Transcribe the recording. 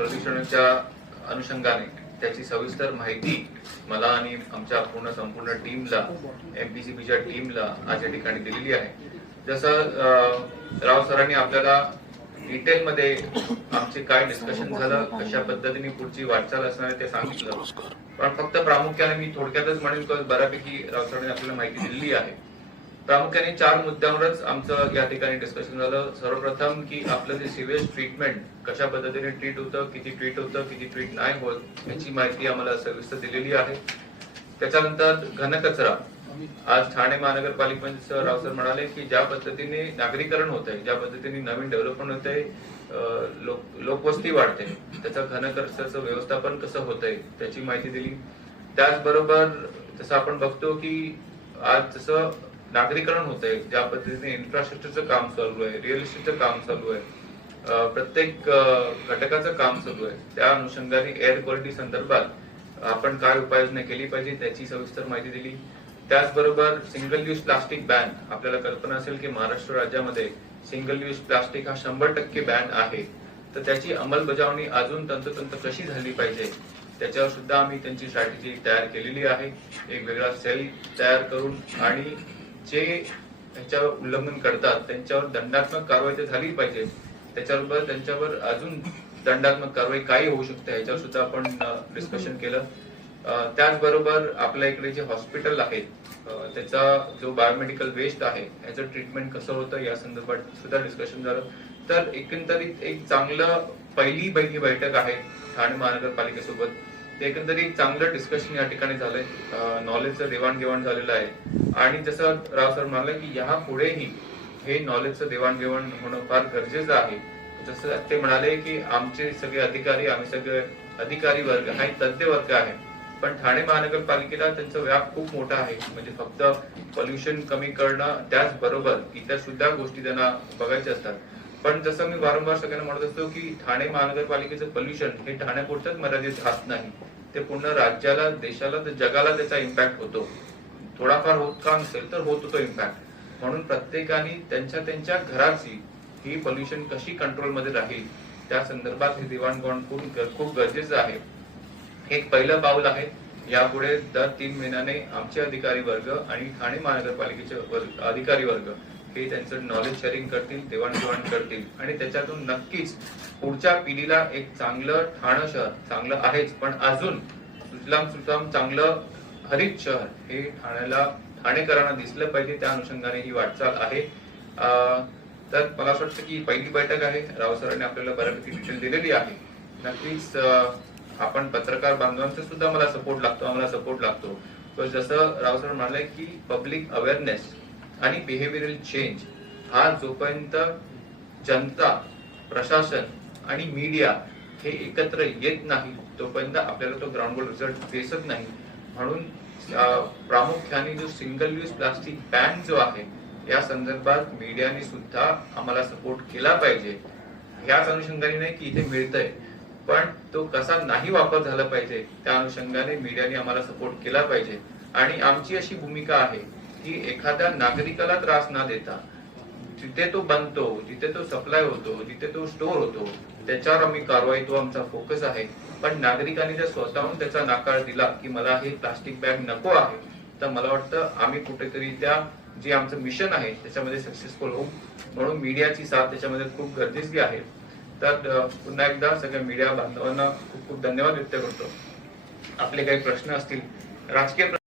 प्रदूषणाच्या अनुषंगाने त्याची सविस्तर माहिती मला आणि आमच्या पूर्ण संपूर्ण टीमला एमपीसीबीच्या टीमला आज या ठिकाणी दिलेली आहे. जसं राव सरांनी आपल्याला डिटेलमध्ये आमचे काय डिस्कशन झालं कशा पद्धतीने पुढची वाटचाल असणार ते सांगितलं. पण फक्त प्रामुख्याने मी थोडक्यातच म्हणेन बऱ्यापैकी राव सरांनी आपल्याला माहिती दिलेली आहे. प्रामुख्याने चार मुद्द्यांवरच आमचं या ठिकाणी डिस्कशन झालं. सर्वप्रथम की आपलं जे सिवेज ट्रीटमेंट कशा पद्धतीने ट्रीट होतं किती ट्रीट होतं किती ट्रीट नाही होत याची माहिती आम्हाला सविस्तर दिलेली आहे. त्याच्यानंतर घनकचरा. आज ठाणे महानगरपालिकेचे राव सर म्हणाले की ज्या पद्धतीने नागरीकरण होत आहे ज्या पद्धतीने नवीन डेव्हलपमेंट होत आहे लोक लोकवस्ती वाढते त्याचं घनकचऱ्याचं व्यवस्थापन कसं होत आहे त्याची माहिती दिली. त्याचबरोबर जसं आपण बघतो की आज जसं नागरीकरण होत आहे ज्या पद्धतीने इन्फ्रास्ट्रक्चरचं काम चालू आहे रिअल इस्टेटचं काम चालू आहे प्रत्येक घटकाचं काम चालू आहे त्या अनुषंगाने एअर क्वालिटी संदर्भात आपण काय उपाययोजना केली पाहिजे त्याची सविस्तर माहिती दिली. त्याचबरोबर सिंगल यूज प्लास्टिक बॅन आपल्याला कल्पना असेल की महाराष्ट्र राज्यामध्ये सिंगल यूज प्लास्टिक हा शंभर टक्के बॅन आहे. तर त्याची अंमलबजावणी अजून तंतोतंत कशी झाली पाहिजे त्याच्यावर सुद्धा आम्ही त्यांची स्ट्रॅटेजी तयार केलेली आहे. एक वेगळा सेल तयार करून आणि जे ह्याच्यावर उल्लंघन करतात त्यांच्यावर दंडात्मक कारवाई तर झाली पाहिजे. त्याच्याबरोबर त्यांच्यावर अजून दंडात्मक कारवाई काय होऊ शकते ह्याच्यावर सुद्धा आपण डिस्कशन केलं. त्याचबरोबर आपल्या इकडे जे हॉस्पिटल आहेत अं, त्याचा जो बायोमेडिकल वेस्ट आहे ह्याचं ट्रीटमेंट कसं होतं या संदर्भात सुद्धा डिस्कशन झालं. तर एकंदरीत एक चांगलं पहिली पहिली बैठक आहे ठाणे महानगरपालिकेसोबत. ते एकंदरीत चांगलं डिस्कशन या ठिकाणी झालंय. नॉलेजचं देवाणघेवाण झालेलं आहे. आणि जसं राव सर म्हणाले की ह्या पुढेही हे नॉलेजचं देवाणघेवाण होणं फार गरजेचं आहे. जसं ते म्हणाले की आमचे सगळे अधिकारी आम्ही सगळे अधिकारी वर्ग हा तज्ञ वर्ग आहे. पण ठाणे महानगरपालिकेला त्यांचा व्याप खूप मोठा आहे. म्हणजे फक्त पॉल्युशन कमी करणं त्याचबरोबर इतर सुद्धा गोष्टी त्यांना बघायच्या असतात. पण जसं मी वारंवार सगळ्यांना म्हणत असतो की ठाणे महानगरपालिकेचं पॉल्युशन हे ठाण्यापुरतच मर्यादित राहत नाही. ते पूर्ण राज्याला देशाला तर जगाला त्याचा इम्पॅक्ट होतो. थोडाफार होत का नसेल तर होत होतो इम्पॅक्ट म्हणून प्रत्येकाने त्यांच्या त्यांच्या घराची ही पोल्युशन कशी कंट्रोलमध्ये राहील त्या संदर्भात हे देवाणघेवाण खूप खूप गरजेचं आहे. हे एक पहिलं पाऊल आहे यापुढे दर तीन महिन्याने आमचे अधिकारी वर्ग आणि ठाणे महानगरपालिकेचे अधिकारी वर्ग हे त्यांचं नॉलेज शेअरिंग करतील देवाणघेवाण करतील. आणि त्याच्यातून नक्कीच पुढच्या पिढीला एक चांगलं ठाणं शहर चांगलं आहेच. पण अजून सुजलाम सुजलाम चांगलं हरित शहर हे ठाण्याला ठाणेकरांना दिसलं पाहिजे त्या अनुषंगाने ही वाटचाल आहे. तर मला असं वाटतं की पहिली बैठक आहे. राव सरांनी आपल्याला बऱ्यापैकी डिटेल दिलेली आहे. नक्कीच आपण पत्रकार बांधवांचा सुद्धा मला सपोर्ट लागतो आम्हाला सपोर्ट लागतो. तर जसं राव सर म्हणाले की पब्लिक अवेअरनेस आणि बिहेव्हिअरल चेंज हा जोपर्यंत जनता प्रशासन आणि मीडिया हे एकत्र येत नाही तोपर्यंत आपल्याला तो ग्राउंडवर रिझल्ट दिसत नाही. म्हणून प्रामुख्याने जो सिंगल यूज प्लास्टिक बॅन जो आहे या संदर्भात मीडियाने सुद्धा आम्हाला सपोर्ट केला पाहिजे. ह्याच अनुषंगाने नाही की इथे मिळतंय पण तो कसा नाही वापर झाला पाहिजे त्या अनुषंगाने मीडियाने आम्हाला सपोर्ट केला पाहिजे. आणि आमची अशी भूमिका आहे की एखाद्या नागरिकाला त्रास न देता जिथे तो बनतो जिथे तो सप्लाय होतो जिथे तो स्टोर होतो त्याच्यावर आम्ही कारवाई तो आमचा फोकस आहे. पण नागरिकांनी जर स्वतःहून त्याचा नाकार दिला की मला हे प्लास्टिक बॅग नको आहे तर मला वाटतं आम्ही कुठेतरी त्या जे आमचं मिशन आहे त्याच्यामध्ये सक्सेसफुल होऊ. म्हणून मीडियाची साथ त्याच्यामध्ये खूप गरजेची आहे. तर पुन्हा एकदा सगळ्या मीडिया बांधवांना खूप खूप धन्यवाद व्यक्त करतो. आपले काही प्रश्न असतील राजकीय